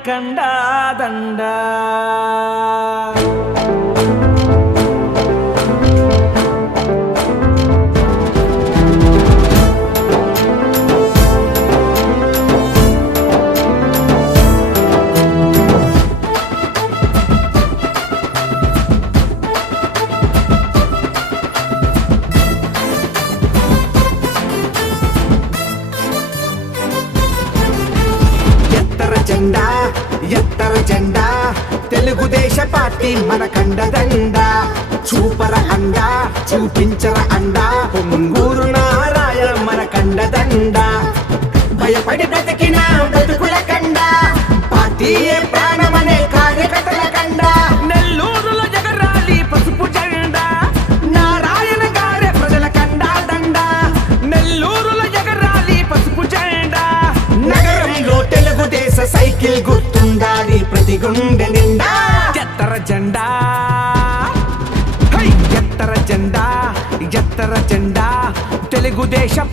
Party మనకండా దండా ఎత్తర జెండా ఎత్తర జెండా తెలుగుదేశ పార్టీ మన కండదండ. చూపర అండ చూపించర అండ. ముంగూరు నారాయ మన కండదండ. భయపడి బ్రతికిన బ్రతుకుల కండ. పార్టీ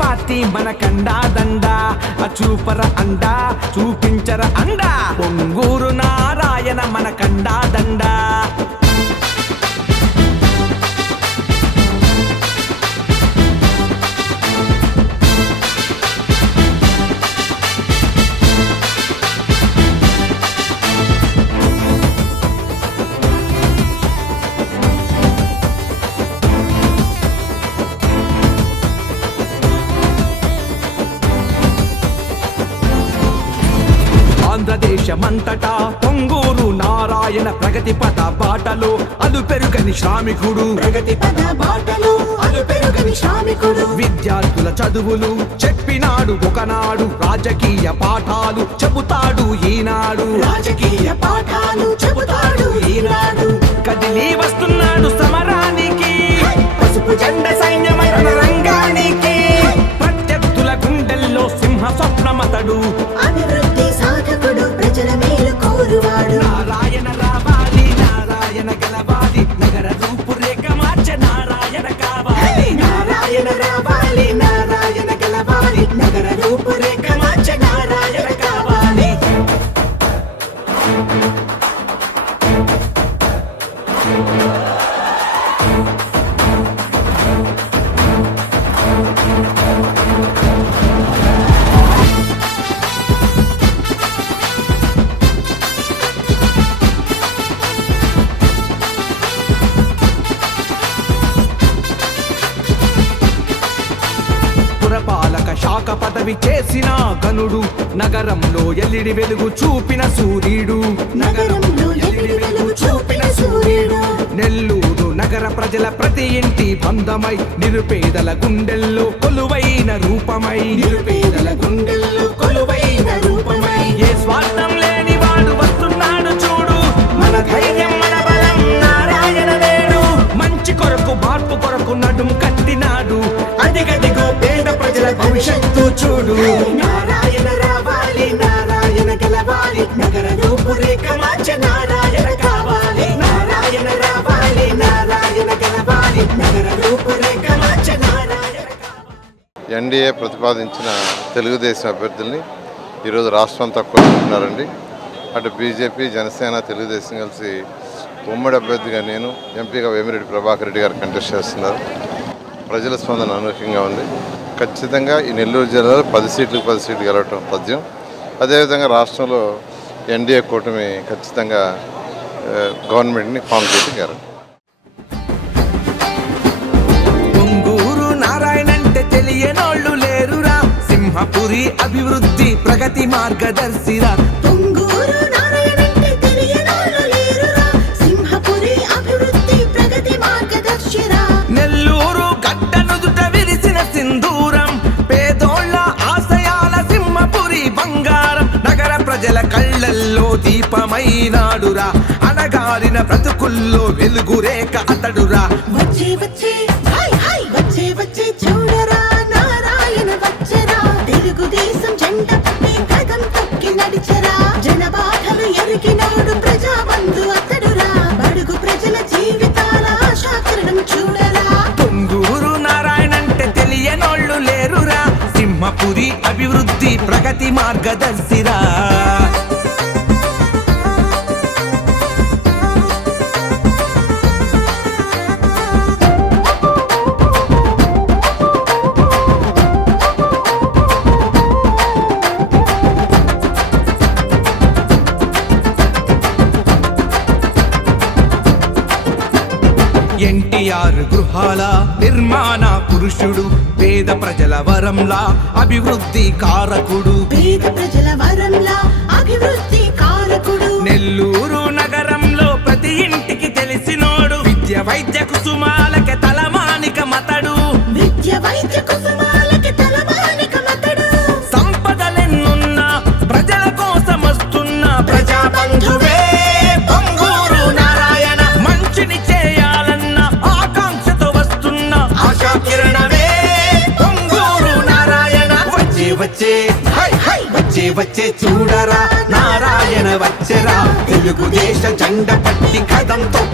పార్టీ మన కండా దండా. చూపర అండా చూపించర అండా. ఆంధ్రదేశమంతటా పొంగూరు నారాయణ ప్రగతి పద బాటలో అలు పెరుగని శ్రామికుడు. ప్రగతి పద బాటలు అలు పెరుగని శ్రామికుడు. విద్యార్థుల చదువులు చెప్పినాడు ఒకనాడు రాజకీయ పాఠాలు చెబుతాడు ఈనాడు. రాజకీయ పాఠాలు గనుడు నగరంలో ఎల్లిడి వెలుగు చూపిన సూర్యుడు. నగరంలో ఎగిరి వెలుగు చూపిన సూర్యుడు. నెల్లూరు నగర ప్రజల ప్రతి ఇంటి బంధమై నిరుపేదల గుండెల్లో కొలువైన రూపమై. నిరుపేదల గుండెల్లో కొలువైన రూపమై. ఏ స్వార్థం లేని వాడు వస్తున్నాడు చూడు. మన ధైర్యం మన బలం నారాయణ నేడు మంచి కొరకు మార్పు కొరకు నడుం కట్టినాడు. అదిగదిగో పేద ప్రజల భవిష్యత్తు చూడు. ఎన్డీఏ ప్రతిపాదించిన తెలుగుదేశం అభ్యర్థుల్ని ఈరోజు రాష్ట్రం అంతా కోరుకుంటున్నారండి అటు బీజేపీ జనసేన తెలుగుదేశం కలిసి ఉమ్మడి అభ్యర్థిగా నేను ఎంపీగా వేమిరెడ్డి ప్రభాకర్ రెడ్డి గారు కంటెస్ట్ చేస్తున్నారు. ప్రజల స్పందన అనూహ్యంగా ఉంది. ఖచ్చితంగా ఈ నెల్లూరు జిల్లాలో పది సీట్లు పది సీట్లు గెలవటం పద్యం అదేవిధంగా రాష్ట్రంలో ఎన్డీఏ కూటమి ఖచ్చితంగా గవర్నమెంట్ని ఫామ్ చేసి గారు సింహపురి అభివృద్ధి ప్రగతి మార్గదర్శిరా. మార్గదర్శిరా. నెల్లూరు విరిసిన సింధూరం పేదోళ్ళ ఆశయాల సింహపురి బంగారం నగర ప్రజల కళ్ళల్లో దీపమైనాడురా. అణగారిన బ్రతుకుల్లో వెలుగురేక అతడురా. తెలియనోళ్ళు అభివృద్ధి ప్రగతి మార్గదర్శిరా. ఆరు గృహాల నిర్మాణ పురుషుడు పేద ప్రజల వరంలా అభివృద్ధి కారకుడు. పేద ప్రజల వరంలా అభివృద్ధి కారకుడు. నెల్లూరు నగరంలో ప్రతి ఇంటికి తెలిసినోడు విద్య వైద్య కుసుమాలకి తలమానిక మతడు విద్య వైద్య కుసుమాలకి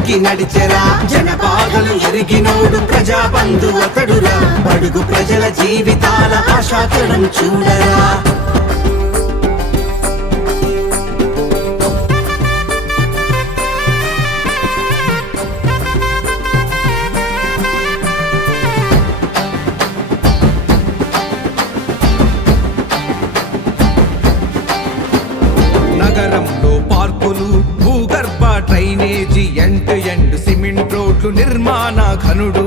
కదం తొక్కి నడిచెరా. జనబాధలు ఎరిగినోడు ప్రజాబంధు అతడురా. బడుగు ప్రజల జీవితాల ఆశాకరం చూడరా. నగరంలో పార్కులు డ్రైనేజీ ఎండ్ ఎండ్ సిమెంట్ రోడ్లు నిర్మాణ ఘనుడు.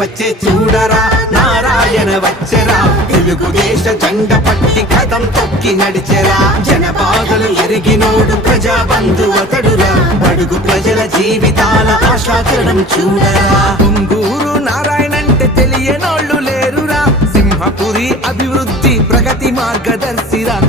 వచ్చే చూడరా నారాయణ వచ్చరా. తెలుగుదేశ జెండ పట్టి కథం తొక్కి నడిచెరా. జనపాదలు ఎరిగినోడు ప్రజాబంధు అతడురా బడుగు ప్రజల జీవితాల ఆశాచరణం చూడరా. పొంగూరు నారాయణ అంటే తెలియనోళ్ళు లేరురా. సింహపురి అభివృద్ధి ప్రగతి మార్గదర్శిరా.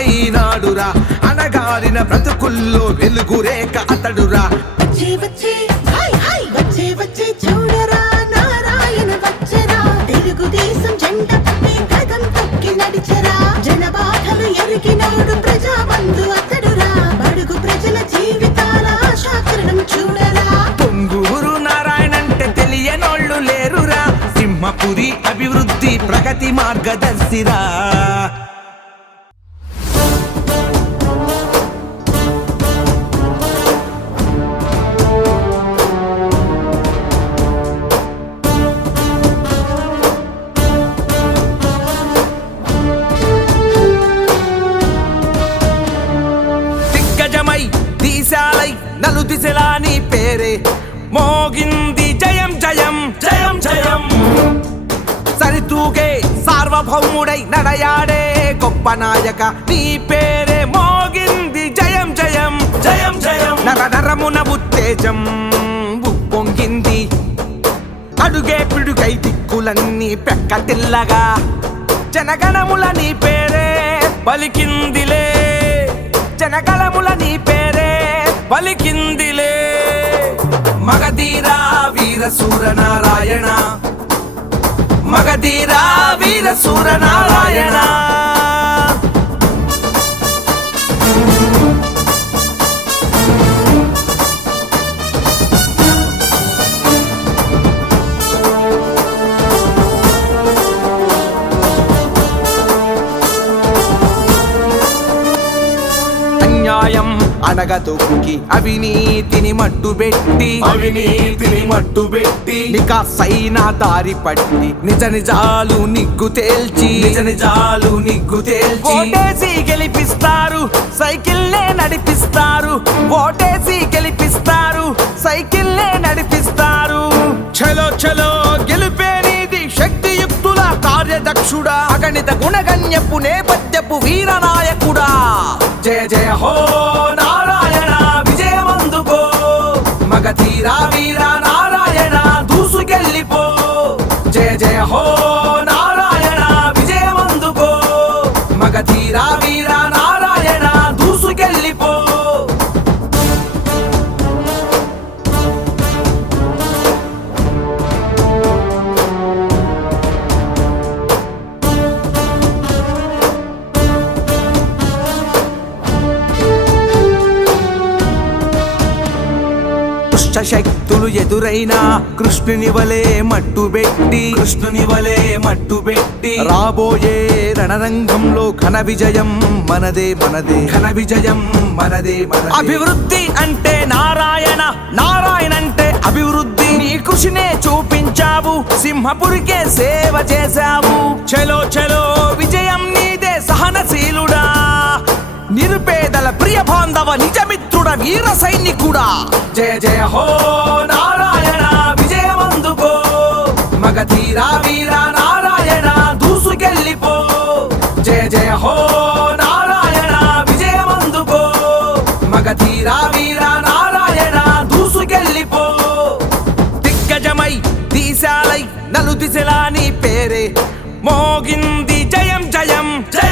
దీపమైనాడురా అనగారిన బ్రతుకుల్లో వెలుగురేక అతడురా. వచ్చే వచ్చే హై హై వచ్చే వచ్చే చూడరా నారాయణ వచ్చరా. తెలుగుదేశం జెండ పట్టి కదం తొక్కి నడిచరా. జనబాధలు ఎరిగినోడు ప్రజాబంధు అతడురా. బడుగు ప్రజల జీవితాల ఆశాకిరణం చూడరా. పొంగూరు నారాయణ అంటే తెలియనోళ్ళు లేరురా. సింహపురి అభివృద్ధి ప్రగతి మార్గదర్శిరా. సార్వభౌముడై నడయాడే గొప్ప నాయక నీ పేరే మోగింది జయం జయం. జయం జయం. నర నరమున ఉత్తేజం ఉప్పొంగింది. అడుగే పిడుగై దిక్కులన్నీ పెక్కటిల్లగా జనగణముల నీ పేరే పలికిందిలే. జనగణముల నీ పేరే పలికిందిలే. మగధీరా వీర సూర నారాయణ మగధీరా వీర సూర నారాయణ అన్యాయం అడగదొక్కి అవినీతిని మట్టుబెట్టి. అవినీతిని మట్టుబెట్టి. నికాసైన దారి పట్టి. నిజ నిజాలు నిగ్గు తేల్చి. నిజ నిజాలు నిగ్గు తేల్చి. ఓటేసి గెలిపిస్తారు. సైకిల్లే నడిపిస్తారు. ఓటేసి గెలిపిస్తారు. సైకిల్లే నడిపిస్తారు. చలో చలో గెలిపే నీది శక్తియుక్తుల కార్యదక్షుడా. అగణిత గుణగణ్యపు నేపథ్యపు వీరనాయకుడా. జయ జయ హో జయ శక్తులు ఎదురైనా కృష్ణుని వలె మట్టు పెట్టి కృష్ణుని వలె మట్టు పెట్టి. రాబోయే రణరంగంలో ఘన విజయం మనదే మనదే. ఘన విజయం మనదే మన అభివృద్ధి అంటే నారాయణ నారాయణ అంటే అభివృద్ధి. నీ కృషినే చూపించావు సింహపురికే సేవ చేశావు. చలో చలో విజయం నీదే సహనశీలుడా. నిరుపేదల ప్రియ బాంధవ నిజమిత్రుడ వీర సైనికుడా? జయ జయ హో నారాయణ విజయమందుకో మగధీరా వీర నారాయణ దూసుకెళ్ళిపో. జయ జయ హో నారాయణ విజయమందుకో మగధీరా వీర నారాయణ దూసుకెళ్ళిపో. దిగ్గజమై దీశాలై నలు దిశలాని పేరే. మోగింది జయం జయం. జయ